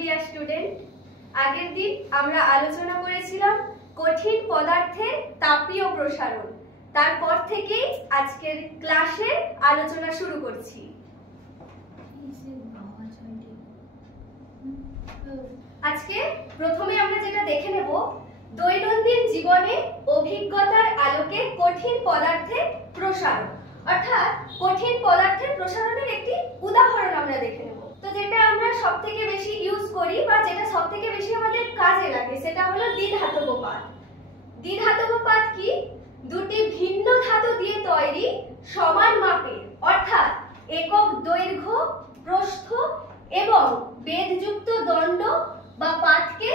Dear student, আগের দিন আমরা আলোচনা করেছিলাম কঠিন পদার্থের তাপীয় প্রসারণ। তারপর থেকেই আজকের ক্লাসে আলোচনা শুরু করছি। আজকে প্রথমে আমরা যেটা দেখে নেব, দৈনন্দিন জীবনে অভিজ্ঞতার আলোকে কঠিন পদার্থের প্রসারণ, অর্থাৎ কঠিন পদার্থের প্রসারণের একটি উদাহরণ আমরা দেখে নেব। তো যেটা আমরা সবথেকে বেশি ইউজ করি বা যেটা সবথেকে বেশি আমাদের কাজে লাগে সেটা হলো দ্বিধাতব পাত। দ্বিধাতব পাত কি? দুটি ভিন্ন ধাতু দিয়ে তৈরি সমান মাপের অর্থাৎ একক দৈর্ঘ্য, প্রস্থ এবং বেধযুক্ত দণ্ড বা পাতকে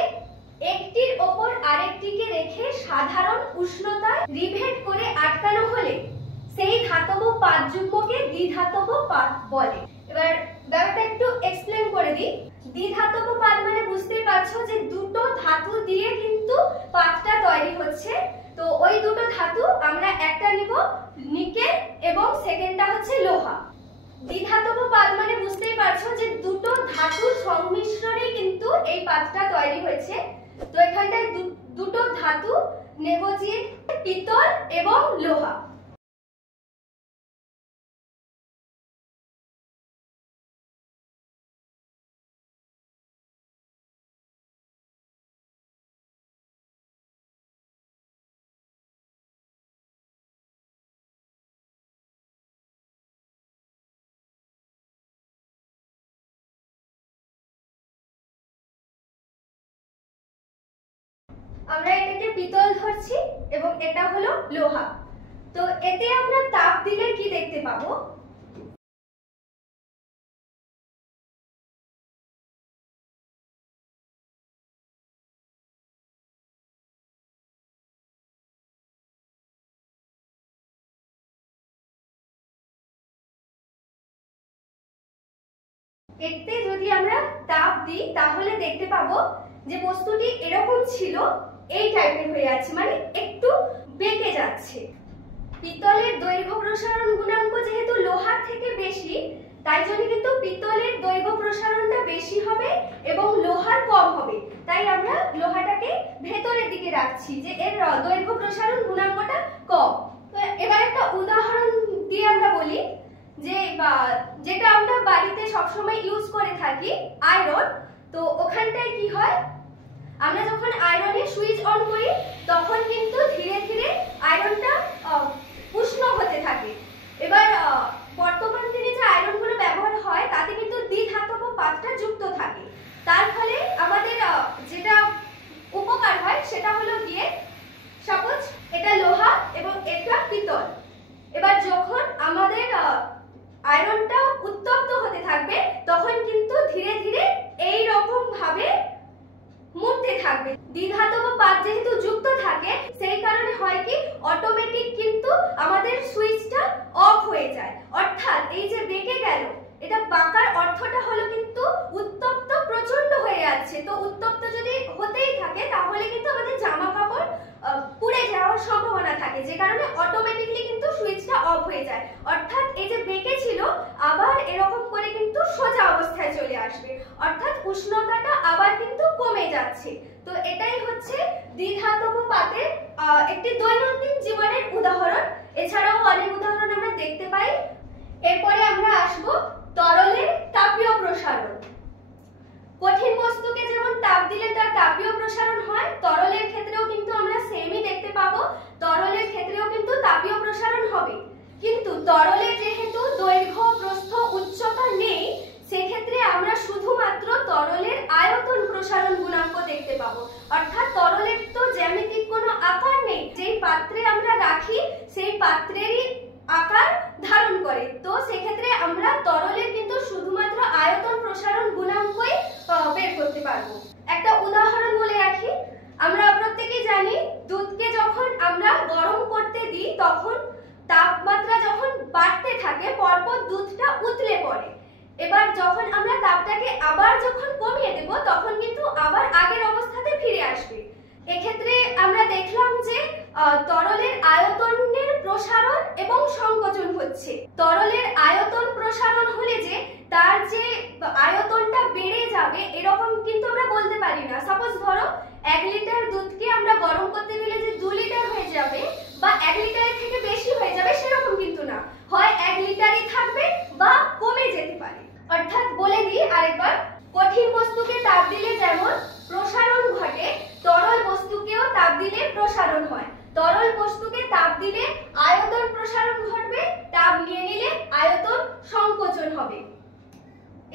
একটির ওপর আরেকটিকে রেখে সাধারণ উষ্ণতায় রিভেট করে আটকানো হলে সেই ধাতব পাতযুগ্মকে দ্বিধাতব পাত বলে। এবার ব্যাপারটা একটু এক্সপ্লেন করে দিই। দ্বিধাতব পাত মানে বুঝতেই পারছো যে দুটো ধাতু দিয়ে কিন্তু পাতটা তৈরি হচ্ছে। তো ওই দুটো ধাতু আমরা একটা নিব নিকেল এবং সেকেন্ডটা হচ্ছে লোহা। দ্বিধাতব পাত মানে বুঝতেই পারছো যে দুটো ধাতুর সংমিশ্রণে কিন্তু এই পাতটা তৈরি হয়েছে। তো এখানটায় দুটো ধাতু নেব যে পিতল এবং লোহা। আমরা এটাকে পিতল ধরছি এবং এটা হলো লোহা। তো এতে আমরা তাপ দিলে কি দেখতে পাবো? এতে যদি আমরা তাপ দিই তাহলে দেখতে পাবো যে বস্তুটি এরকম ছিল, এই টাইপের হয়ে আছে, মানে একটু বেঁকে যাচ্ছে। পিতলের দৈর্ঘ্য প্রসারণ গুণাঙ্ক যেহেতু লোহার থেকে বেশি, তাই জন্য কিন্তু পিতলের দৈর্ঘ্য প্রসারণটা বেশি হবে এবং লোহার কম হবে। তাই আমরা লোহাটাকে ভেতরের দিকে রাখছি যে এর দৈর্ঘ্য প্রসারণ গুণাঙ্কটা কম। তো এবার একটা উদাহরণ দিয়ে আমরা বলি যে যেটা আমরা বাড়িতে সবসময় ইউজ করে থাকি, আয়রন। তো ওখানটায় কি হয়, আমরা যখন আয়রনে সুইচ অন করি তখন কিন্তু ধীরে ধীরে আয়রনটা উষ্ণ হতে থাকে। এবার বর্তমান দিনে যে আয়রনগুলো ব্যবহার হয় তাতে কিন্তু দ্বিধাতব পাতটা যুক্ত থাকে। তার ফলে আমাদের যেটা উপকার হয় সেটা হলো গিয়ে, সাপোজ এটা লোহা এবং এটা পিতল। এবার যখন আমাদের আয়রনটা উত্তপ্ত হতে থাকবে তখন কিন্তু ধীরে ধীরে এই রকম ভাবে মুড়তে থাকবে। দ্বিধাতব পাত যেহেতু যুক্ত থাকে সেই কারণে হয় কি, অটোমেটিক কিন্তু আমাদের সুইচটা অফ হয়ে যায়। অর্থাৎ এই যে বেঁকে গেল, এটা বাঁকার অর্থটা হলো কিন্তু উত্তপ্ত প্রচন্ড হয়ে যাচ্ছে। তো উত্তপ্ত যদি হতেই থাকে তাহলে কিন্তু আমাদের জামা কাপড় পুড়ে যাওয়ার সম্ভাবনা থাকে, যে কারণে অটোমেটিকলি কিন্তু সুইচটা অফ হয়ে যায়। অর্থাৎ এই যে বেঁকে ছিল আবার এরকম করে কিন্তু সোজা অবস্থায় চলে আসবে, অর্থাৎ উষ্ণতাটা আবার কিন্তু কমে যাচ্ছে। তো এটাই হচ্ছে দ্বিধাতব পাতের একটি দৈনন্দিন জীবনের উদাহরণ। এছাড়াও অনেক উদাহরণ আমরা দেখতে পাই। এরপরে আমরা আসব তরলের তাপীয় প্রসারণ। কঠিন বস্তুকে যেমন তাপ দিলে তার তাপীয় প্রসারণ হয়, তরলের ক্ষেত্রেও কিন্তু আমরা সেমই দেখতে পাবো। তরলের ক্ষেত্রেও কিন্তু তাপীয় প্রসারণ হবে, কিন্তু তরলের যেহেতু দৈর্ঘ্য, প্রস্থ, উচ্চতা নেই, সেক্ষেত্রে আমরা শুধুমাত্র তরলের আয়তন প্রসারণ গুণাঙ্ক দেখতে পাবো। অর্থাৎ তরলের তো জ্যামিতিক কোনো আকার নেই, যেই পাত্রে আমরা রাখি সেই পাত্রেরই আকার ধারণ করে। তো সেক্ষেত্রে আমরা তরলের কিন্তু শুধুমাত্র আয়তন প্রসারণ গুণাঙ্কই বের করতে পারবো। একটা উদাহরণ বলে রাখি, আমরা প্রত্যেকেই জানি দুধকে যখন আমরা গরম করতে দিই তখন তাপমাত্রা যখন বাড়তে থাকে পরপর দুধটা উতলে পড়ে। এবার যখন আমরা তাপটাকে আবার যখন কমিয়ে দেব তখন কিন্তু আবার আগের অবস্থাতে ফিরে আসবে। এক্ষেত্রে আমরা দেখলাম যে তরলের আয়তনের প্রসারণ এবং সংকোচন হচ্ছে। তরলের আয়তন প্রসারণ হলে যে তার যে আয়তনটা বেড়ে যাবে এরকম কিন্তু আমরা বলতে পারি না। সাপোজ ধরো 1 লিটার দুধকে আমরা গরম করতে দিলে যে 2 লিটার হয়ে যাবে বা 1 লিটারের থেকে বেশি হয়ে যাবে সেরকম কিন্তু না, হয় 1 লিটারই থাকবে বা কমে যেতে পারে। অর্থাৎ বলে দিই আরেকবার, কঠিন বস্তুকে তাপ দিলে যেমন প্রসারণ ঘটে, তরল বস্তুকেও তাপ দিলে প্রসারণ হয়। তরল বস্তুকে তাপ দিলে আয়তন প্রসারণ ঘটবে, তাপ নিয়ে নিলে আয়তন সংকোচন হবে।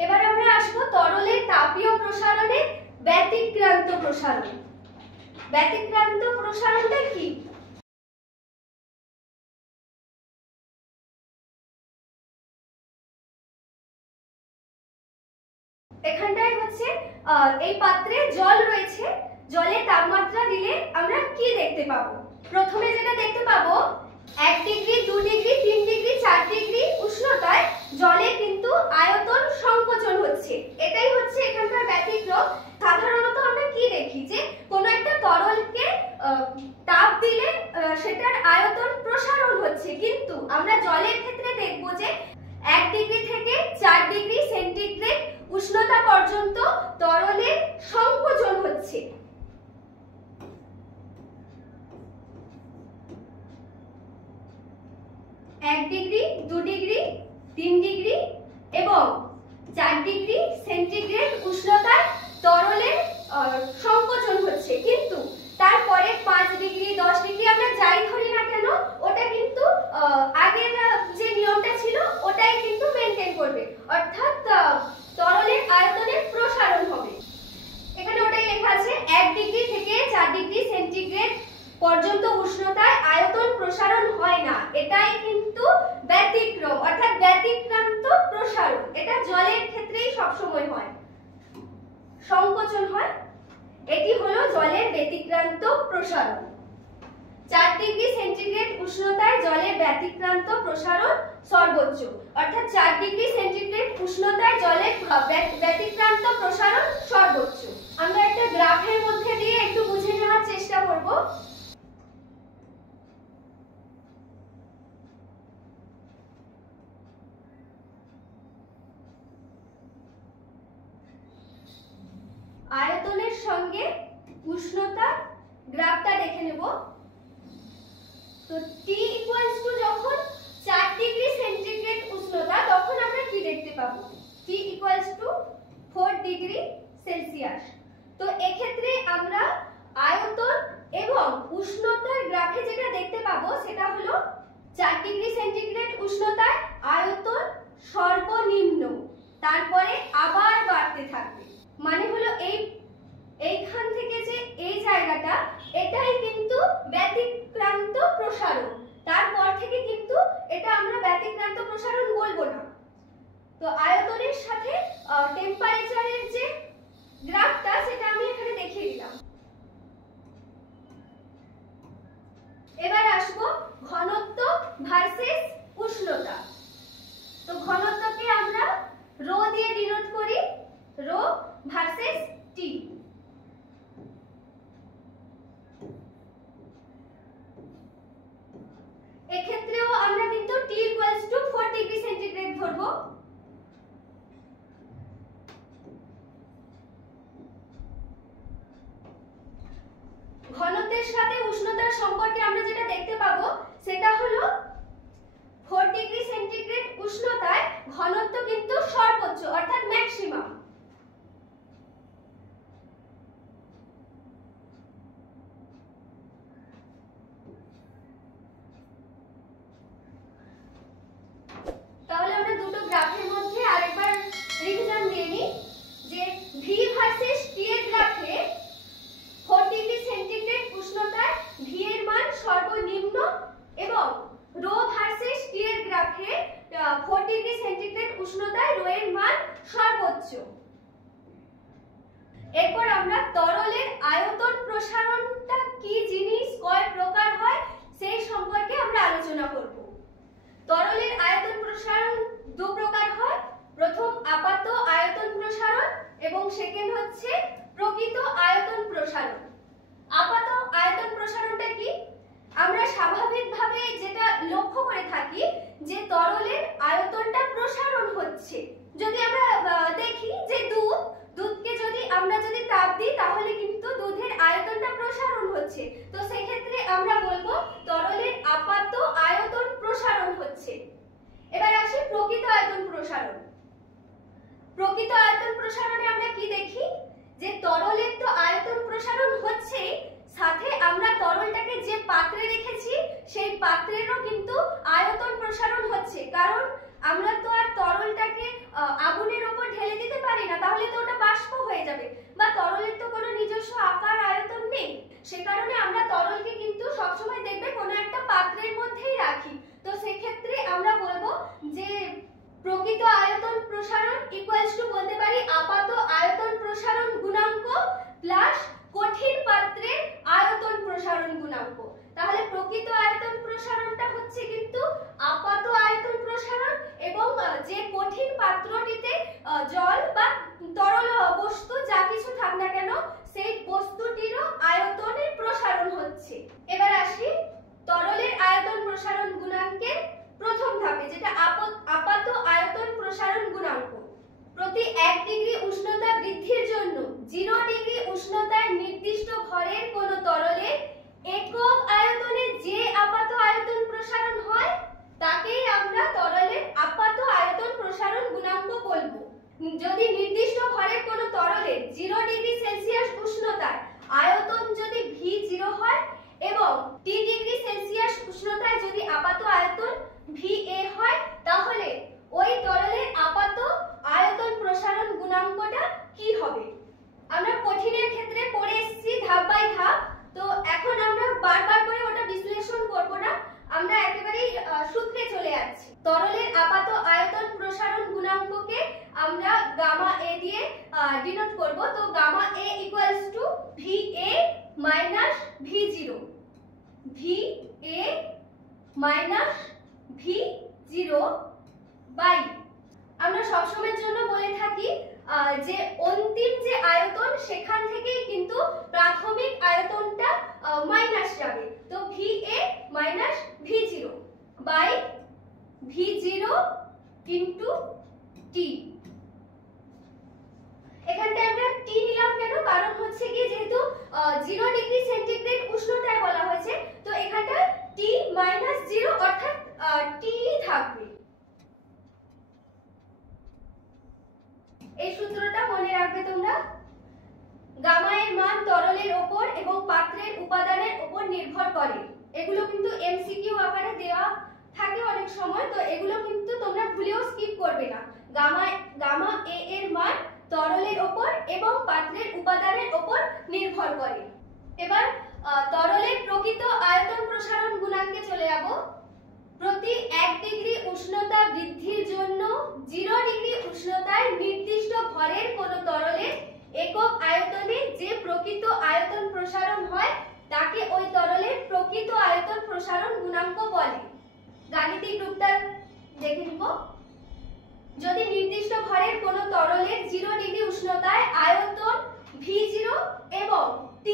এবার আমরা আসবো তরলের তাপীয় প্রসারণে ব্যতিক্রান্ত প্রসারণ। ব্যতিক্রান্ত প্রসারণটা কি? এখানটায় হচ্ছে এই পাত্রে জল রয়েছে, জলে তাপমাত্রা দিলে আমরা কি দেখতে পাবো? প্রথমে যেটা দেখতে পাবো 1 ডিগ্রি 2 ডিগ্রি 3 ডিগ্রি 4 ডিগ্রি উষ্ণতায় জলে কিন্তু আয়তন সংকোচন হচ্ছে। এটাই হচ্ছে এখানকার ব্যতিক্রম। সাধারণত আমরা কি দেখি যে কোন একটা তরলকে তাপ দিলে সেটার আয়তন প্রসারণ হচ্ছে, কিন্তু আমরা জলের ক্ষেত্রে দেখব যে 1 ডিগ্রি থেকে 4 ডিগ্রি সেন্টিগ্রেড উষ্ণতা পর্যন্ত তরলের সংকোচন হচ্ছে। 1 ডিগ্রি 2 ডিগ্রি 3 ডিগ্রি এবং 4 ডিগ্রি সেন্টিগ্রেড উষ্ণতায় তরলের সংকোচন হচ্ছে, কিন্তু তারপরে 5 ডিগ্রি 10 ডিগ্রি আমরা যাই ধরি না কেন ওটা কিন্তু আগের যে নিয়মটা ছিল ওটাই কিন্তু মেনটেন করবে, অর্থাৎ তরলের আয়তনের প্রসারণ হবে। এখানে ওটাই লেখা আছে 1 ডিগ্রি থেকে 4 ডিগ্রি সেন্টিগ্রেড পর্যন্ত উষ্ণতায় আয়তন প্রসারণ হয় না, এটাই কিন্তু ব্যতিক্রম অর্থাৎ ব্যতিক্রান্ত প্রসারণ। এটা জলের ক্ষেত্রেই সবসময় হয়, সংকোচন হয়। এটি হলো জলের ব্যতিক্রান্ত প্রসারণ। 4 ডিগ্রি সেন্টিগ্রেড উষ্ণতায় জলের ব্যতিক্রান্ত প্রসারণ সর্বোচ্চ, অর্থাৎ 4 ডিগ্রি সেন্টিগ্রেড উষ্ণতায় জলের ব্যতিক্রান্ত প্রসারণ সর্বোচ্চ। আমরা একটা গ্রাফের মধ্যে দিয়ে একটু বুঝে নেওয়ার চেষ্টা করব। আয়তনের সঙ্গে উষ্ণতা গ্রাফটা দেখে নেব। তো T ইকুয়ালস টু যখন 4 ডিগ্রি সেন্টিগ্রেড উষ্ণতা তখন আমরা কি দেখতে পাবো? T equals to 4 degree Celsius. তো এক্ষেত্রে আমরা আয়তন এবং উষ্ণতার গ্রাফে যেটা দেখতে পাবো সেটা হলো 4 ডিগ্রি সেন্টিগ্রেড উষ্ণতায় আয়তন সর্বনিম্ন, তারপরে আবার বাড়তে থাকবে। মানে হলো এইখান থেকে যে এই জায়গাটা এটাই কিন্তু ব্যতিক্রান্ত প্রসারণ, তারপর থেকে কিন্তু এটা আমরা ব্যতিক্রান্ত প্রসারণ বলবো না। তো আয়তনের সাথে টেম্পারেচারের যে গ্রাফটা সেটা আমি এখানে দেখিয়ে দিলাম। এবার আসবো ঘনত্ব ভার্সেস উষ্ণতা। তো ঘনত্বকে আমরা রো দিয়ে ডিনোট করি, রো ভার্সেস টি। এক্ষেত্রেও আমরা কিন্তু T equals to 4 degree centigrade ধরবো। ঘনত্বের সাথে উষ্ণতার সম্পর্কে আমরা যেটা দেখতে পাবো সেটা হলো 4 ডিগ্রি সেন্টিগ্রেড উষ্ণতায় ঘনত্ব কিন্তু সর্বোচ্চ অর্থাৎ ম্যাক্সিমাম। তাহলে আমরা দুটো গ্রাফের মধ্যে আরেকবার রিভিশন দিয়ে নিই যে V ভার্সেস T এর গ্রাফে 4 ডিগ্রি সেন্টিগ্রেড উষ্ণতায় V এর মান সর্বনিম্ন এবং রো ভার্সেস T এর গ্রাফে 4 ডিগ্রি সেন্টিগ্রেড উষ্ণতায় রো এর মান সর্বোচ্চ। এরপর আমরা তরলের আয়তন প্রসারণটা কি জিনিস, কয় প্রকার হয় সেই সম্পর্কে আমরা আলোচনা করব। তরলের আয়তন প্রসারণ দু প্রকার হয়, প্রথম আপাত আয়তন প্রসারণ এবং সেকেন্ড হচ্ছে প্রকৃত আয়তন প্রসারণ। আপাত আয়তন প্রসারণটা কি? আমরা স্বাভাবিকভাবে যেটা লক্ষ্য করে থাকি যে তরলের আয়তনটা প্রসারণ হচ্ছে, যদি আমরা দেখি যে দুধকে যদি আমরা তাপ দিই তাহলে কিন্তু দুধের আয়তনটা প্রসারণ হচ্ছে, তো সেক্ষেত্রে আমরা বলবো তরলের আপাত আয়তন প্রসারণ হচ্ছে। এবার আসি প্রকৃত আয়তন প্রসারণ। প্রকৃত আয়তন প্রসারণে আমরা কি দেখি যে তরলের তো আয়তন প্রসারণ হচ্ছে, সাথে আমরা তরলটাকে যে পাত্রে রেখেছি সেই পাত্রেরও কিন্তু আয়তন প্রসারণ হচ্ছে, কারণ আমরা তো আর তরলটাকে আগুনের উপর ঢেলে দিতে পারি না, তাহলে তো ওটা বাষ্প হয়ে যাবে, বা তরলের তো কোনো নিজস্ব আকার আয়তন নেই। সে কারণে আমরা তরলকে কিন্তু সবসময় দেখবে কোনো একটা পাত্রের মধ্যেই রাখি। তো সেক্ষেত্রে আমরা বলবো যে প্রকৃত আয়তন প্রসারণ ইকুয়ালস টু বলতে পারি আপাত আয়তন প্রসারণ গুণাঙ্ক প্লাস কঠিন পাত্রের আয়তন প্রসারণ গুণাঙ্ক। তাহলে প্রকৃত আয়তন প্রসারণটা হচ্ছে কিন্তু আপাত আয়তন প্রসারণ, এবং যে কঠিন পাত্রটিতে জল বা তরল বস্তু যা কিছু থাক না কেন সেই বস্তুটিরও আয়তনের প্রসারণ হচ্ছে। এবার আসি তরলের আয়তন প্রসারণ গুণাঙ্কের প্রথম ধাপে, যেটা আপাত আয়তন প্রসারণ গুণাঙ্ক। প্রতি 1 ডিগ্রি উষ্ণতা বৃদ্ধির জন্য 0 ডিগ্রি উষ্ণতায় নির্দিষ্ট ভরের কোন তরলে একক আয়তনে যে আপাত আয়তন প্রসারণ হয় তাকেই আমরা তরলের আপাত আয়তন প্রসারণ গুণাঙ্ক বলবো। যদি নির্দিষ্ট ভরের কোন তরলে 0 ডিগ্রি সেলসিয়াস উষ্ণতায় আয়তন যদি V0 হয় এবং T ডিগ্রি সেলসিয়াস উষ্ণতায় যদি আপাত আয়তন VA হয়, তাহলে ওই তরলের আপাত আয়তন প্রসারণ গুণাঙ্কটা কি হবে? আমরা কঠিনের ক্ষেত্রে পড়ে এসেছি ধাপ বাই ধাপ, তো এখন আমরা বারবার করে ওটা বিশ্লেষণ করব না, আমরা একেবারেই সূত্রে চলে যাচ্ছি। তরলের আপাত আয়তন প্রসারণ গুণাঙ্ককে আমরা গামা এ দিয়ে ডিনোট করব। তো gamma A equals to VA minus V0, VA minus V0 by, আমরা সবসময়ের জন্য বলে থাকি যে অন্তিম যে আয়তন সেখান থেকেই কিন্তু প্রাথমিক আয়তনটা মাইনাস যাবে। তো VA minus V0 by V0 into T। এখানটায় আমরা T নিলাম কেন? কারণ হচ্ছে কি যেহেতু 0 ডিগ্রি সেন্টিগ্রেড উষ্ণতায় বলা হয়েছে, তো এখানটা T মাইনাস 0 অর্থাৎ T থাকবে। এই সূত্রটা মনে রাখবে তোমরা। গামা এর মান তরলের উপর এবং পাত্রের উপাদানের উপর নির্ভর করে। এগুলো কিন্তু এমসিকিউ আকারে দেওয়া থাকে অনেক সময়, তো এগুলো কিন্তু তোমরা ভুলেও স্কিপ করবে না। গামা এ এর মান তরলের উপর এবং পাত্রের উপাদানের উপর নির্ভর করে। এবার তরলের প্রকৃত আয়তন প্রসারণ গুণাঙ্কে চলে যাব। প্রতি 1 ডিগ্রি উষ্ণতা বৃদ্ধির জন্য 0 ডিগ্রি উষ্ণতায় নির্দিষ্ট ভরের কোন তরলে একক আয়তনে যে প্রকৃত আয়তন প্রসারণ হয় তাকে ওই তরলের প্রকৃত আয়তন প্রসারণ গুণাঙ্ক বলে। গাণিতিক রূপটা দেখে নিব। যদি নির্দিষ্ট ভরের কোন তরলের 0 ডিগ্রি উষ্ণতায় আয়তন V0 এবং T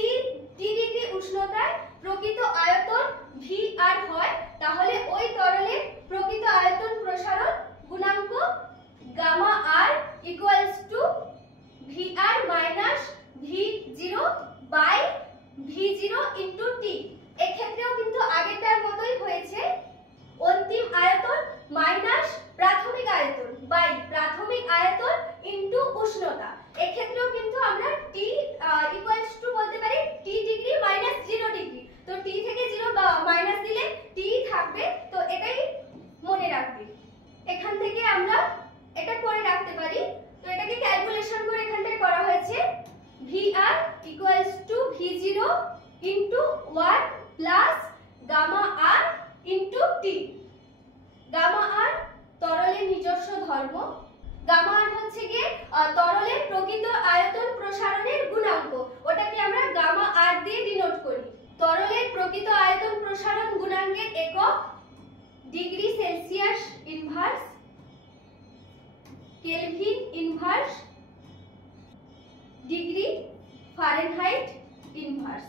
ডিগ্রি উষ্ণতায় প্রকৃত আয়তন VR হয়, তাহলে ওই তরলের প্রকৃত আয়তন প্রসারণ গুণাঙ্ক gamma R equals to VR minus V0 by V0 into T। এক্ষেত্রেও কিন্তু আগেরটার মতোই হয়েছে, অন্তিম আয়তন মাইনাস প্রাথমিক আয়তন বাই প্রাথমিক আয়তন ইনটু উষ্ণতা। এক্ষেত্রেও কিন্তু আমরা T ইকুয়ালস টু বলতে পারি T ডিগ্রি মাইনাস 0 ডিগ্রি। তো T থেকে 0 মাইনাস দিলে T থাকবে, তো এটাই মনে রাখবে। এখান থেকে আমরা এটা করে রাখতে পারি। তো এটাকে ক্যালকুলেশন করে এখানটায় করা হয়েছে VR equals to V0 into 1 plus gamma R into T। Gamma R তরলের নিজস্ব ধর্ম, গামা R হচ্ছে গিয়ে তরলের প্রকৃত আয়তন প্রসারণের গুণাঙ্ক, ওটাকে আমরা গামা R দিয়ে ডিনোট করি। তরলের প্রকৃত আয়তন প্রসারণ গুণাঙ্কের একক degree Celsius inverse, kelvin inverse, degree Fahrenheit inverse,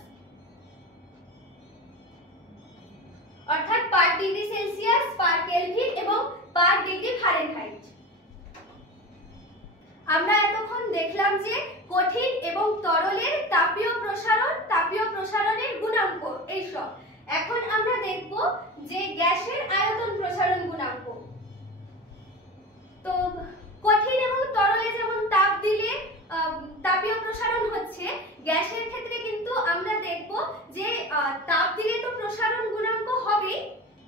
অর্থাৎ per degree Celsius, per kelvin এবং পার ডিগ্রি ফারেনহাইট। বললাম যে কঠিন এবং তরলের তাপীয় প্রসারণের গুণাঙ্ক এইসব। এখন আমরা দেখব যে গ্যাসের আয়তন প্রসারণ গুণাঙ্ক। তো কঠিন এবং তরলে যেমন তাপ দিলে তাপীয় প্রসারণ হচ্ছে, গ্যাসের ক্ষেত্রে কিন্তু আমরা দেখব যে তাপ দিলে তো প্রসারণ গুণাঙ্ক হবেই,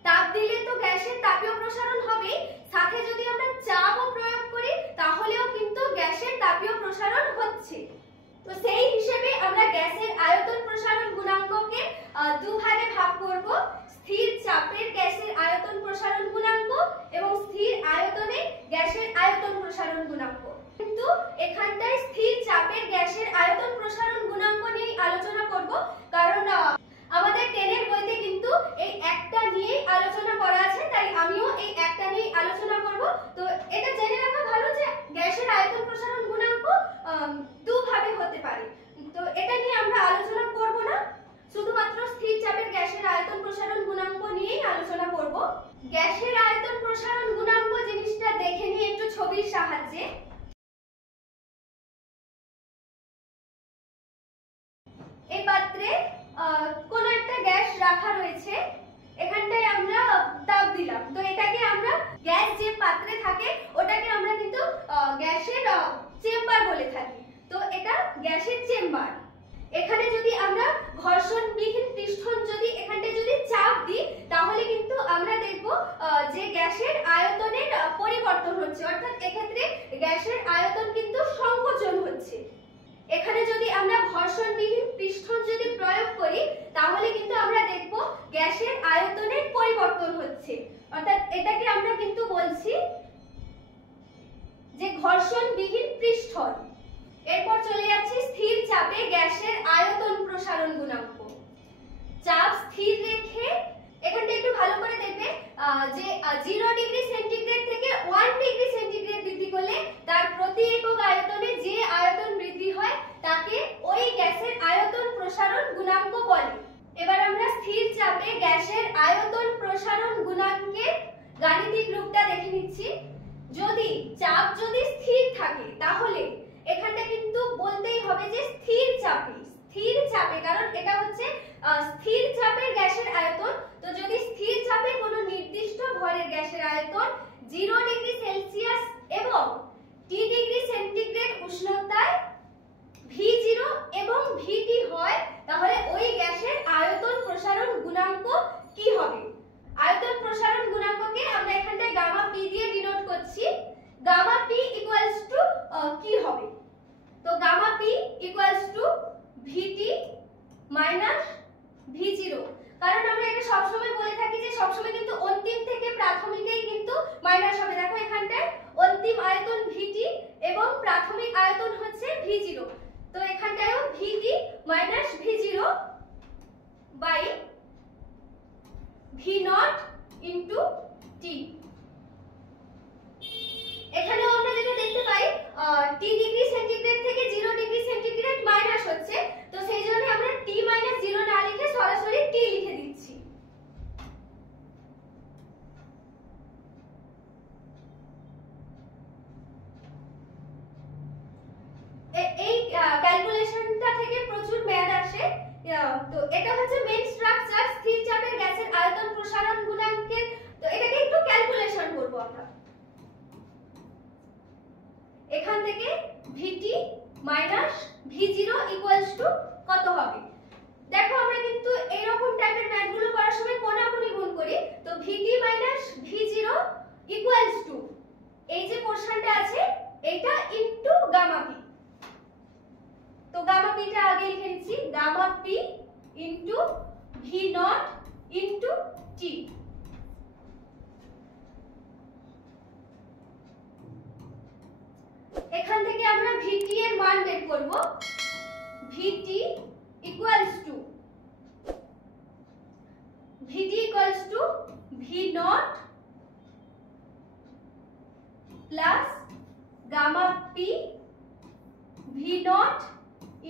তাপ দিলে তো গ্যাসের তাপীয় প্রসারণ হবেই, সাথে যদি আমরা চাপও প্রয়োগ করি তাহলেও কিন্তু গ্যাসের তাপীয় প্রসারণ হচ্ছে। তো সেই হিসেবে আমরা গ্যাসের আয়তন প্রসারণ গুণাঙ্ককে দুভাগে ভাগ করব, স্থির চাপের গ্যাসের আয়তন প্রসারণ গুণাঙ্ক এবং স্থির আয়তনে গ্যাসের আয়তন প্রসারণ গুণাঙ্ক। কিন্তু এখানটায় স্থির চাপের গ্যাসের আয়তন প্রসারণ গুণাঙ্ক নিয়ে আলোচনা করব, কারণ আমাদের 10 এর বইতে কিন্তু এই একটা নিয়েই আলোচনা করা আছে, তাই আমিও এই একটা নিয়েই আলোচনা করব। তো এটা জেনে রাখা ভালো যে গ্যাসের আয়তন প্রসারণ গুণাঙ্ক দুভাবে হতে পারে। তো এটা নিয়ে আমরা আলোচনা করব না, শুধুমাত্র স্থির চাপের গ্যাসের আয়তন প্রসারণ গুণাঙ্ক নিয়েই আলোচনা করব। গ্যাসের আয়তন প্রসারণ গুণাঙ্ক জিনিসটা দেখে নিয়ে একটু ছবির সাহায্যে। এই পাত্রে কোন একটা গ্যাস রাখা রয়েছে, এখানটায় আমরা তাপ দিলাম, তো এটাকে আমরা গ্যাস যে পাত্রে থাকে ওটাকে আমরা কিন্তু গ্যাসের চেম্বার বলে থাকি। তো এটা গ্যাসের চেম্বার। এখানে যদি আমরা ঘর্ষণবিহীন পিস্টন যদি এখানটায় যদি চাপ দিই তাহলে কিন্তু আমরা দেখব যে গ্যাসের আয়তনের পরিবর্তন হচ্ছে, অর্থাৎ এক্ষেত্রে গ্যাসের আয়তন কিন্তু সংকোচন হচ্ছে। এখানে যদি আমরা ঘর্ষণবিহীন পিস্টন যদি প্রয়োগ করি তাহলে কিন্তু আমরা দেখব গ্যাসের আয়তনের পরিবর্তন হচ্ছে, অর্থাৎ এটাকে আমরা কিন্তু বলছি যে ঘর্ষণবিহীন পিস্টন। এরপর চলে যাচ্ছি স্থির চাপে গ্যাসের আয়তন প্রসারণ গুণাঙ্ক। চাপ স্থির রেখে এখানটা একটু ভালো করে দেখবে যে 0 ডিগ্রি সেন্টিগ্রেড থেকে 1 ডিগ্রি সেন্টিগ্রেড বৃদ্ধি করলে তার প্রতি একক আয়তনে যে আয়তন বৃদ্ধি হয় তাকে ওই গ্যাসের আয়তন প্রসারণ গুণাঙ্ক বলে। এবার আমরা স্থির চাপে গ্যাসের আয়তন প্রসারণ গুণাঙ্কের গাণিতিক রূপটা দেখে নিচ্ছি। যদি চাপ যদি স্থির থাকে তাহলে এখানটা কিন্তু বলতেই হবে যে স্থির চাপে, কারণ এটা হচ্ছে স্থির চাপের গ্যাসের আয়তন। তো যদি স্থির চাপে কোনো নির্দিষ্ট ভরের গ্যাসের আয়তন 0 ডিগ্রি সেলসিয়াস এবং T ডিগ্রি সেন্টিগ্রেড উষ্ণতায় V0 এবং VT হয় তাহলে ওই গ্যাসের আয়তন প্রসারণ গুণাঙ্ক কি হবে? আয়তন প্রসারণ গুণাঙ্ককে আমরা এখানটায় গামা P দিয়ে ডিনোট করছি। গামা P ইকুয়ালস টু কি হবে? তো gamma P equals to VT minus V0, কারণ আমরা এটা সবসময় বলে থাকি যে সবসময় কিন্তু অন্তিম থেকে প্রাথমিকেই কিন্তু মাইনাস হবে। দেখো এখানটায় অন্তিম আয়তন VT এবং প্রাথমিক আয়তন হচ্ছে V0, তো এখানটায়ও VT minus V0 by V0 into T। এখানেও আমরা যেটা দেখতে পাই T ডিগ্রি সেন্টিগ্রেড থেকে 0 ডিগ্রি সেন্টিগ্রেড মাইনাস হচ্ছে, তো সেই জন্য আমরা T মাইনাস 0 না লিখে সরাসরি T লিখে দিচ্ছি। এই ক্যালকুলেশনটা থেকে প্রচুর ম্যাথ আসে। তো এটা হচ্ছে মেইন স্ট্রাকচার স্থির চাপের গ্যাসের আয়তন প্রসারণ গুণাঙ্কের। তো এটাকে একটু ক্যালকুলেশন করব আমরা। এখান থেকে VT minus V0 equals to কত হবে? দেখো আমরা কিন্তু এরকম টাইপের ম্যাথগুলো করার সময় কোনাকুনি গুণ করি। তো VT minus V0 equals to এই যে পোরশনটা আছে এটা ইনটু গামা P। তো গামা P টা আগে লিখে নিচ্ছি, gamma P into V0 into T। এখান থেকে আমরা VT এর মান বের করব। VT equals to V0 plus gamma P V0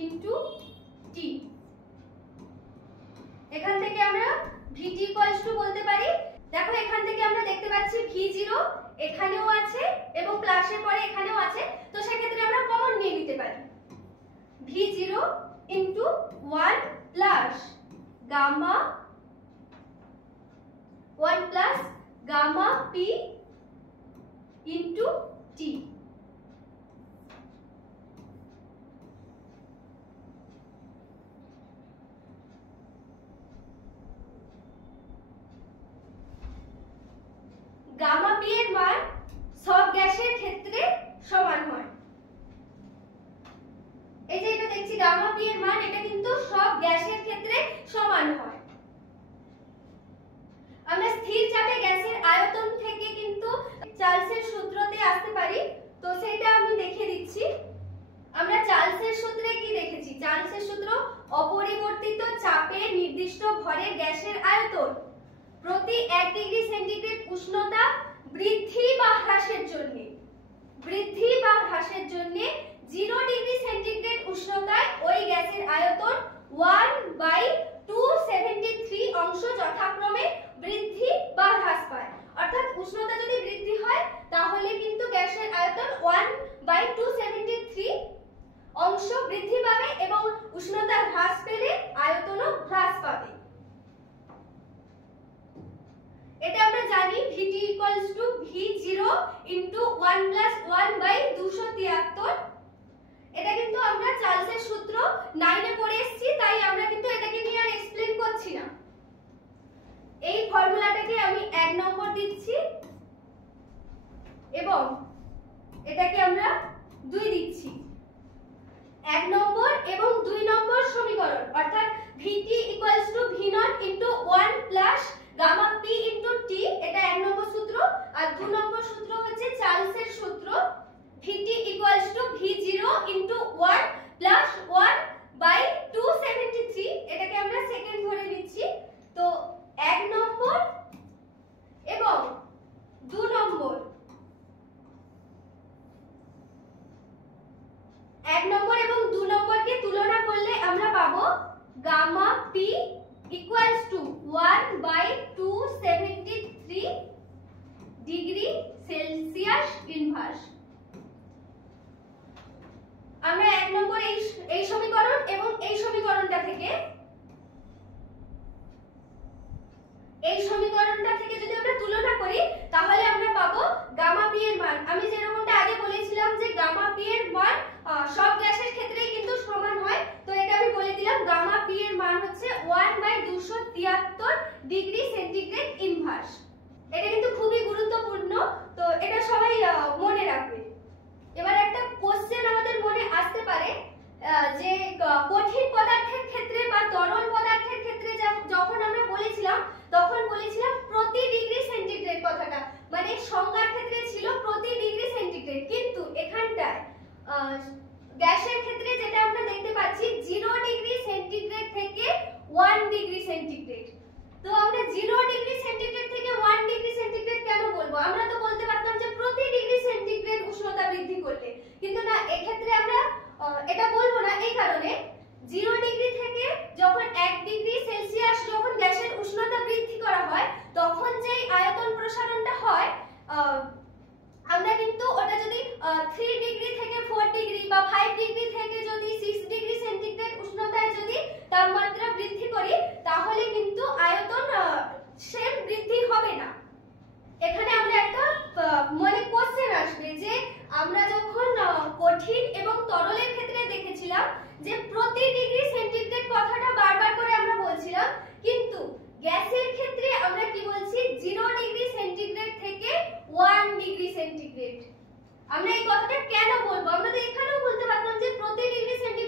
into T। এখান থেকে আমরা VT ইকুয়ালস টু বলতে পারি, দেখো এখান থেকে আমরা দেখতে পাচ্ছি V0 এখানেও আছে এবং প্লাসের পরে এখানেও আছে, তো সেক্ষেত্রে আমরা কমন নিয়ে নিতে পারি। V0 into 1 plus gamma 1 plus gamma P into T। Gamma P এর মান সব গ্যাসের ক্ষেত্রে সমান হয়। এই যে এটা দেখছি গামা P এর মান, এটা কিন্তু সব গ্যাসের ক্ষেত্রে সমান হয়। আমরা স্থির চাপে গ্যাসের আয়তন থেকে কিন্তু চার্লসের সূত্রতে আসতে পারি, তো সেটা আমি দেখিয়ে দিচ্ছি। আমরা চার্লসের সূত্রে কি দেখেছি? চার্লসের সূত্র অপরিবর্তিত চাপে নির্দিষ্ট ভরের গ্যাসের আয়তন প্রতি 1 ডিগ্রি সেন্টিগ্রেড উষ্ণতা বৃদ্ধি বা হ্রাসের জন্য 0 ডিগ্রি সেন্টিগ্রেড উষ্ণতায় ওই গ্যাসের আয়তন 1/273 অংশ যথাক্রমে বৃদ্ধি বা হ্রাস পায়। অর্থাৎ উষ্ণতা যদি বৃদ্ধি হয় তাহলে কিন্তু গ্যাসের আয়তন 1/273 অংশ বৃদ্ধি পাবে এবং উষ্ণতা হ্রাস পেলে আয়তনও হ্রাস পাবে। এটা আমরা জানি VT V0 ইন্টু 1 প্লাস 1/273। এটা কিন্তু আমরা চার্লসের সূত্র 9 এ পড়ে এসেছি, তাই আমরা কিন্তু এটাকে নিয়ে আর এক্সপ্লেন করছি না। এই ফর্মুলাটাকে আমি 1 নম্বর দিচ্ছি এবং এটাকে আমরা 2 দিচ্ছি। 1 নম্বর এবং 2 নম্বর সমীকরণ অর্থাৎ VT V0 into 1 plus gamma P into T, এটা 1 নম্বর সূত্র। আর 2 নম্বর সূত্র হচ্ছে চার্লসের সূত্র VT V0 ইন্টু 1 প্লাস 1/273, এটাকে আমরা সেকেন্ড ধরে নিচ্ছি। তো 1 নম্বর এবং 2 নম্বর 1 নম্বর এবং 2 নম্বরকে তুলনা করলে আমরা পাবো gamma P equals to 1/273 degree Celsius inverse. আমরা 1 নম্বর এই সমীকরণ এবং এই সমীকরণটা থেকে যদি আমরা তুলনা করি তাহলে আমরা পাবো গামা P এর মান। আমি যেরকমটা আগে বলেছিলাম যে গামা P এর মান সব গ্যাসের ক্ষেত্রেই কিন্তু সমান হয়, তো এটা আমি বলে দিলাম গামা P এর মান হচ্ছে 1/273 ডিগ্রি সেন্টিগ্রেড ইনভার্স। এটা কিন্তু খুবই গুরুত্বপূর্ণ, তো এটা সবাই মনে রাখবে। এবার একটা কোশ্চেন আমাদের মনে আসতে পারে যে কঠিন পদার্থের ক্ষেত্রে বা তরল পদার্থের ক্ষেত্রে যখন আমরা বলেছিলাম তখন বলেছিলাম প্রতি ডিগ্রি সেন্টিগ্রেড, কথাটা মানে সংজ্ঞার ক্ষেত্রে ছিল প্রতি ডিগ্রি সেন্টিগ্রেড, কিন্তু এখানটায় গ্যাসের ক্ষেত্রে যেটা আমরা দেখতে পাচ্ছি 0 ডিগ্রি সেন্টিগ্রেড থেকে 1 ডিগ্রি সেন্টিগ্রেড। তো আমরা 0 ডিগ্রি সেন্টিগ্রেড থেকে 1 ডিগ্রি সেন্টিগ্রেড কেন বলবো? আমরা তো বলতে পারতাম যে প্রতি ডিগ্রি সেন্টিগ্রেড উষ্ণতা বৃদ্ধি করলে, কিন্তু না, এক্ষেত্রে আমরা এটা বলবো না। এই কারণে 0 ডিগ্রি থেকে যখন 1 ডিগ্রি সেলসিয়াস যখন গ্যাসের উষ্ণতা বৃদ্ধি করা হয় তখন যে আয়তন প্রসারণটা হয়, আমরা কিন্তু ওটা যদি 3 ডিগ্রি থেকে 4 ডিগ্রি বা 5 ডিগ্রি থেকে যদি 6 ডিগ্রি সেন্টিগ্রেড উষ্ণতায় যদি তাপমাত্রা বৃদ্ধি করি তাহলে কিন্তু আয়তন সেম বৃদ্ধি হবে না। এখানে আমরা একটা মনে কোশ্চেন আসবে যে আমরা যখন কঠিন এবং তরলের ক্ষেত্রে দেখেছিলাম যে প্রতি ডিগ্রি সেন্টিগ্রেড কথাটা বারবার করে আমরা বলছিলাম, কিন্তু গ্যাসের ক্ষেত্রে আমরা কি বলছি 0 ডিগ্রি সেন্টিগ্রেড থেকে 1 ডিগ্রি সেন্টিগ্রেড। আমরা এই কথাটা কেন বলবো? আমরা তো এখানেও বলতে পারতাম যে প্রতি ডিগ্রি সেন্টিগ্রেড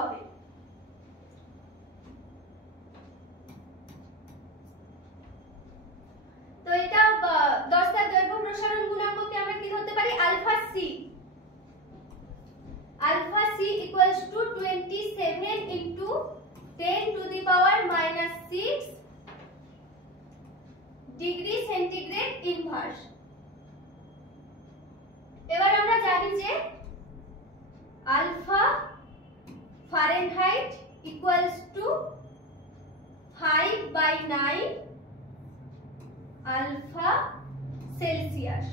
হবে? তো এটা 10 তার দৈর্ঘ্য প্রসারণ গুণাঙ্ককে আমরা কি ধরতে পারি? Alpha C. Alpha C equals to 27 into 10 to the power -6 degree centigrade inverse. এবার আমরা জানি যে alpha Fahrenheit equals to 5/9 alpha Celsius.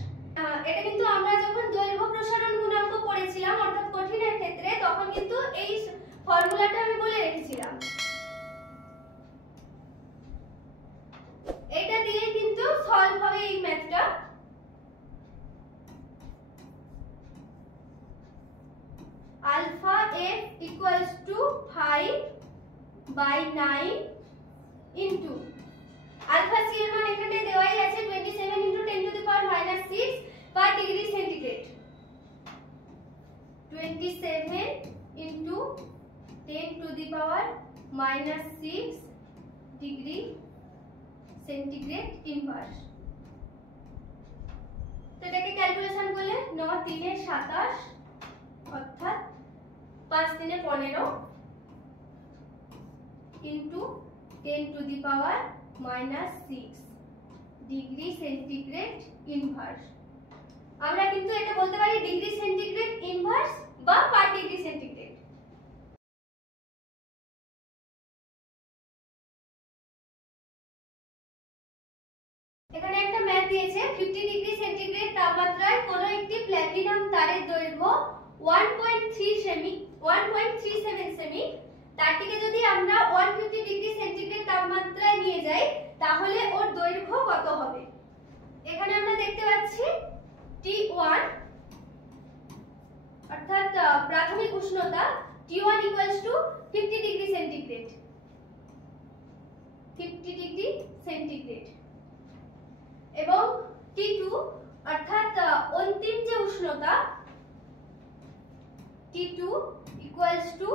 এটা কিন্তু আমরা যখন দৈর্ঘ্য প্রসারণ গুণাঙ্ক পড়েছিলাম অর্থাৎ কঠিনের ক্ষেত্রে, তখন কিন্তু এই ফর্মুলাটা আমি বলে রেখেছিলাম। এটা দিয়ে কিন্তু সলভ হবে এই ম্যাথটা। Alpha f equals to 5/9 into alpha c এর মান এখানে দেওয়াই আছে 27 into 10 to the power -6 per degree centigrade. 27 into 10 to the power -6 degree centigrade inverse. তো এটাকে ক্যালকুলেশন করলে 9 3 27 অর্থাৎ 5 3 15 into 10 to the power -6 degree centigrade inverse. আমরা কিন্তু এটা বলতে পারি ডিগ্রি সেন্টিগ্রেড ইনভার্স বা পার ডিগ্রি সেন্টিগ্রেড। এখানে একটা ম্যাথ দিয়েছে 50 ডিগ্রি সেন্টিগ্রেড তাপমাত্রায় কোন একটি প্ল্যাটিনাম তারের দৈর্ঘ্য 1.37 সেমি, তারটিকে যদি আমরা 150 ডিগ্রি সেন্টিগ্রেড তাপমাত্রায় নিয়ে যাই তাহলে ওর দৈর্ঘ্য কত হবে? এখানে আমরা দেখতে পাচ্ছি T1 অর্থাৎ প্রাথমিক উষ্ণতা T1 equals two 50 degree centigrade. 50 degree centigrade এবং T2 অর্থাৎ অন্তিম যে উষ্ণতা T2 equals to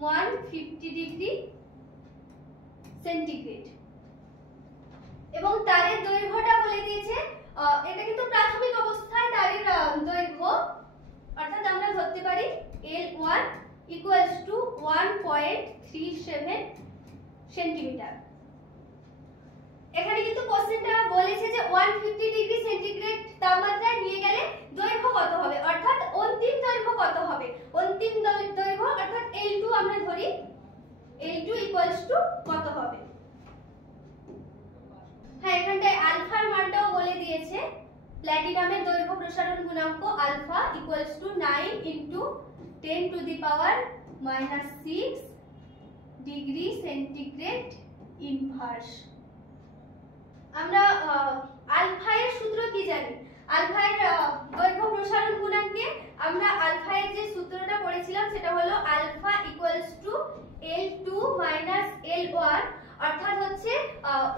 150 degree centigrade এবং তারের দৈর্ঘ্যটা বলে দিয়েছে। এটা কিন্তু প্রাথমিক অবস্থায় তারের দৈর্ঘ্য, অর্থাৎ আমরা ধরতে পারি L1 ইকুয়ালস টু 1.37 সেন্টিমিটার। এখানে কিন্তু কোশ্চেনটা বলেছে যে 150 ডিগ্রি সেন্টিগ্রেড তাপমাত্রায় নিয়ে গেলে দৈর্ঘ্য কত হবে, অর্থাৎ অন্তিম দৈর্ঘ্য কত হবে। অন্তিম দৈর্ঘ্য অর্থাৎ L2 আমরা ধরি, L2 ইকুয়ালস টু কত হবে? হ্যাঁ, এখানটায় আলফার মানটাও বলে দিয়েছে। প্ল্যাটিনামের দৈর্ঘ্য প্রসারণ গুণাঙ্ক alpha equals to 9 into 10 to the power -6 degree centigrade inverse. আমরা আলফা এর সূত্র কি জানি? আলফা এর দৈর্ঘ্য প্রসারণ গুণাঙ্কে আমরা আলফা এর যে সূত্রটা পড়েছিলাম সেটা হলো alpha equals to L2 minus L1, অর্থাৎ হচ্ছে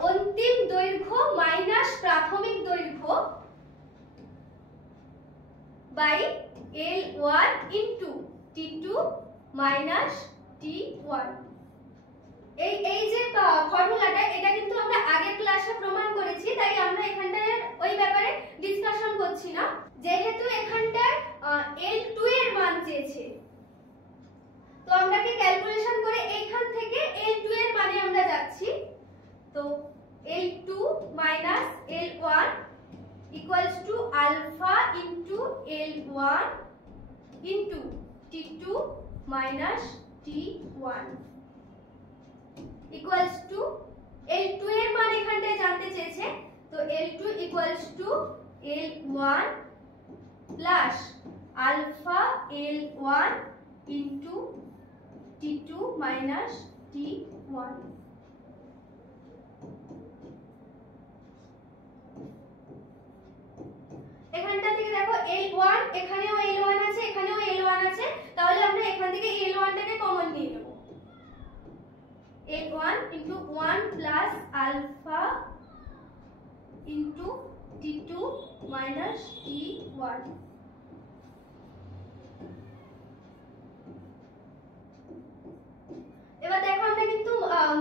অন্তিম দৈর্ঘ্য মাইনাস প্রাথমিক দৈর্ঘ্য by L1 into T2 minus T1। এই যে ফর্মুলাটা, এটা কিন্তু আমরা আগের ক্লাসে প্রমাণ করেছি, তাই আমরা এখানটায় ওই ব্যাপারে ডিসকাশন করছি না। যেহেতু এখানটায় L2 এর মান চেয়েছে, তো আমরা কি ক্যালকুলেশন করে এইখান থেকে L2 এর মানে আমরা যাচ্ছি। তো L2 minus L1 equals to alpha into L1 into T2 minus T1 equals to L2 এর মান এখানটায় জানতে চেয়েছে। তো L2 equals to L1 plus alpha L1 into T2 minus T1। এখানটা থেকে দেখো L1, এখানেও L1 আছে, এখানেও L1 আছে, তাহলে আমরা এখান থেকে L1 টাকে কমন নিয়ে নেব। L1 into 1 plus alpha into T2 minus T1।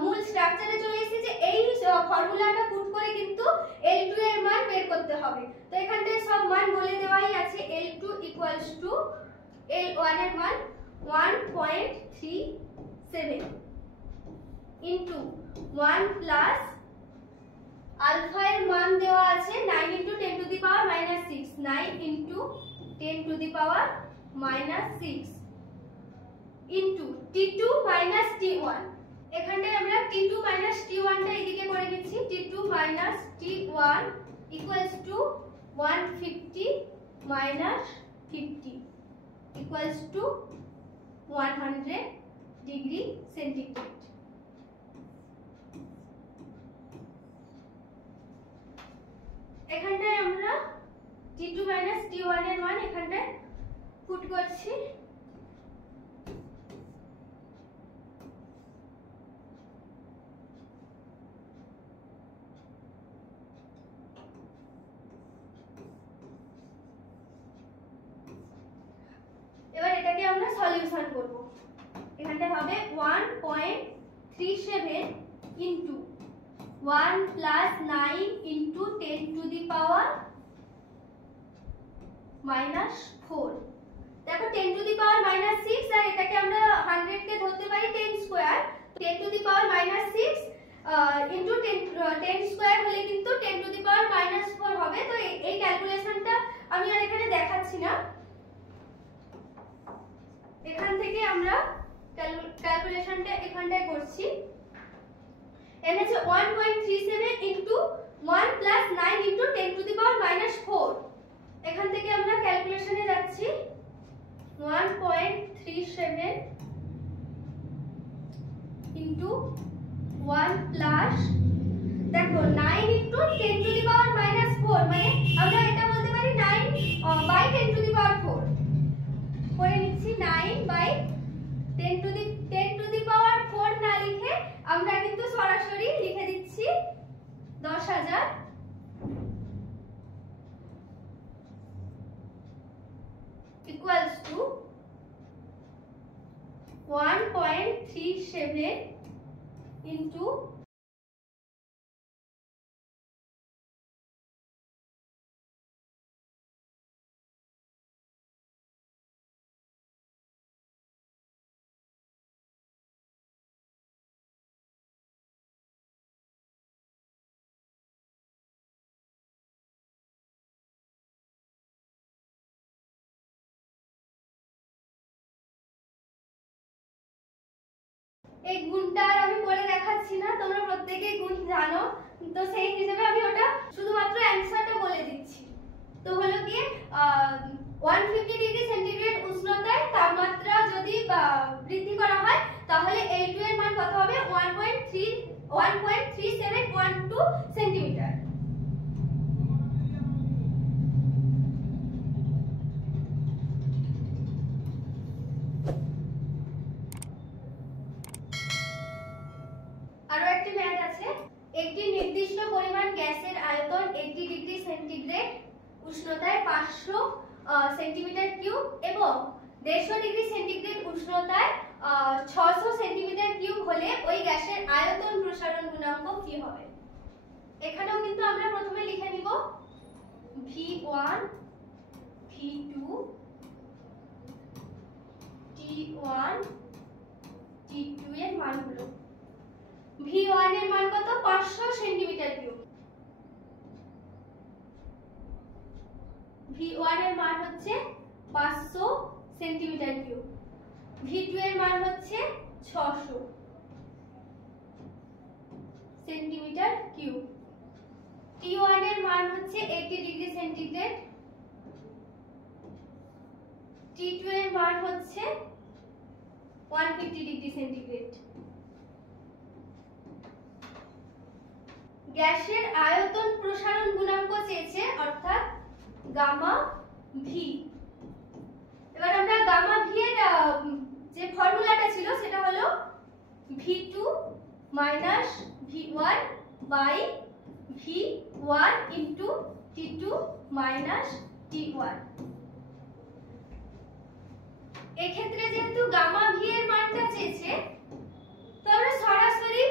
মূল স্ট্রাকচারে চলে এসেছি যে এই ফর্মুলাটা পুট করে কিন্তু L2 এর মান বের করতে হবে। তো এখানটায় সব মান বলে দেওয়াই আছে। L2 ইকুয়ালস টু L1 এর মান 1.37 ইন্টু 1 প্লাস আলফা এর মান দেওয়া আছে 9 into 10 to the power minus 6, 9 into 10 to the power minus 6 into T2 minus T1। এখানটায় আমরা T2 মাইনাস T1 টা এদিকে করে নিচ্ছি। T2 minus T1 equals to 150 minus 50 equals to 100 degree centigrade. এখানটায় আমরা T2 মাইনাস T1 এর মান এখানটায় পুট করছি। এবার এটাকে আমরা সলিউশন করব। এখানটায় হবে 1.37 into 1 plus 9 into 10 to the power minus 4। দেখো 10 টু দি পাওয়ার মাইনাস 6 আর এটাকে আমরা 100 কে ধরতে পারি 10 square. 10 to the power minus 6 into 10 square হলে কিন্তু 10 টু দি পাওয়ার মাইনাস 4 হবে। তো এই ক্যালকুলেশনটা আমি আর এখানে দেখাচ্ছি না, এখান থেকে আমরা ক্যালকুলেশনটা এখানটায় করছি। এর হচ্ছে 1.37 into 1 plus 9 into 10 to the power minus 4। এখান থেকে আমরা ক্যালকুলেশনে যাচ্ছি। 1.37 ইন্টু 1 প্লাস, দেখো 9 into 10 to the power minus 4, মানে আমরা এটা বলতে পারি 9 বাই 10 টু দি পাওয়ার 4 করে নিচ্ছি। 9 বাই 10 টু দি পাওয়ার 4 না লিখে আমরা কিন্তু সরাসরি লিখে দিচ্ছি 10,000 ইকুয়ালস টু 1.37 ইন্টু এই গুণটা আমি করে দেখাচ্ছি না, তোমরা প্রত্যেকেই গুণ জানো। তো সেই হিসেবে আমি ওটা শুধুমাত্র অ্যানসারটা বলে দিচ্ছি। তো হলো কি 150 ডিগ্রি সেন্টিগ্রেড উষ্ণতায় তাপমাত্রা যদি বৃদ্ধি করা হয় তাহলে L2 এর মান কত হবে? 1.3712 সেন্টিমিটার। আরো একটি ম্যাথ আছে। একটি নির্দিষ্ট পরিমাণ গ্যাসের আয়তন 80 ডিগ্রি সেন্টিগ্রেড উষ্ণতায় 500 সেন্টিমিটার কিউব এবং 150 ডিগ্রি সেন্টিগ্রেড উষ্ণতায় 600 সেন্টিমিটার কিউব হলে ওই গ্যাসের আয়তন প্রসারণ গুণাঙ্ক কি হবে? এখানেও কিন্তু আমরা প্রথমে লিখে নিব V1 V2 T1 T2 এর মানগুলো। V1 এর মান কত? 500 সেন্টিমিটার কিউব। V1 এর মান হচ্ছে 500 সেন্টিমিটার কিউব। V2 এর মান হচ্ছে 600 সেন্টিমিটার কিউব। T1 এর মান হচ্ছে 80 ডিগ্রি সেন্টিগ্রেড। T2 এর মান হচ্ছে 150 ডিগ্রি সেন্টিগ্রেড। গ্যাসের আয়তন প্রসারণ গুণাঙ্ক চেয়েছে, অর্থাৎ গামা ভি। এবার আমরা গামা ভি এর যে ফর্মুলাটা ছিল সেটা হলো V2 minus V1 by V1 into T2 minus T1। এক্ষেত্রে যেহেতু গামা ভি এর মানটা চেয়েছে তো আমরা সরাসরি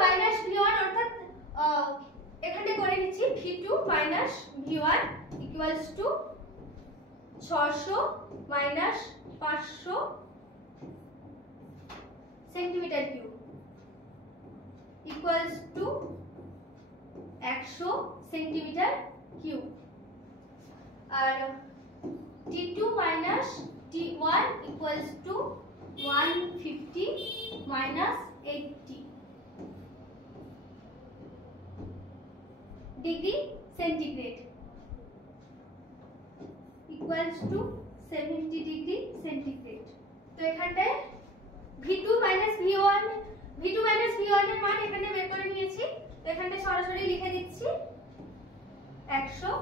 মাইনাস V1 অর্থাৎ এখানে করে নিচ্ছি V2 minus V1 equals to 600 minus 500 centimetre cube equals to 100 centimetre cube. আর T2 minus T1 equals to 150 minus 80 degree centigrade equals to 70 degree centigrade. তো এখানটায় V2 মাইনাস V1 এর মান এখানে বের করে নিয়েছি। তো এখানটায় সরাসরি লিখে দিচ্ছি 100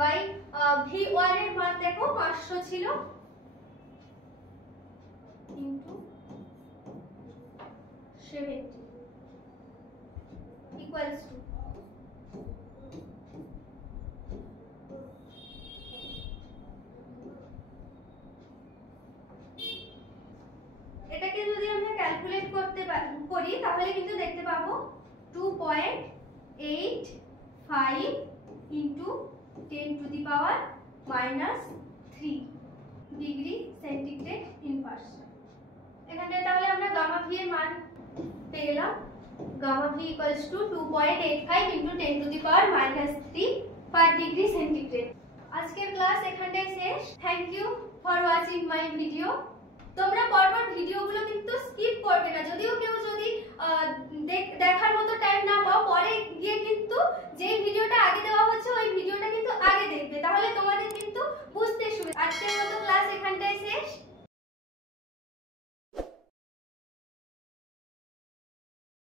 বাই V1 এর মান দেখো 500 ছিল ইনটু 70 ইকুয়ালস টু এটাকে যদি আমরা ক্যালকুলেট করি তাহলে কিন্তু দেখতে পাবো 2.85 into 10 to the power minus 3 degree centigrade inversion. এখানে তাহলে আমরা গামা ভি এর মান পেয়ে গেলাম। Gamma v equals to 2.85 into 10 to the power minus 3 per degree centigrade. আজকের ক্লাস এখানটায় শেষ। Thank you for watching my video. তোমরা পরপর ভিডিওগুলো কিন্তু স্কিপ করবে না, যদিও কেউ যদি দেখার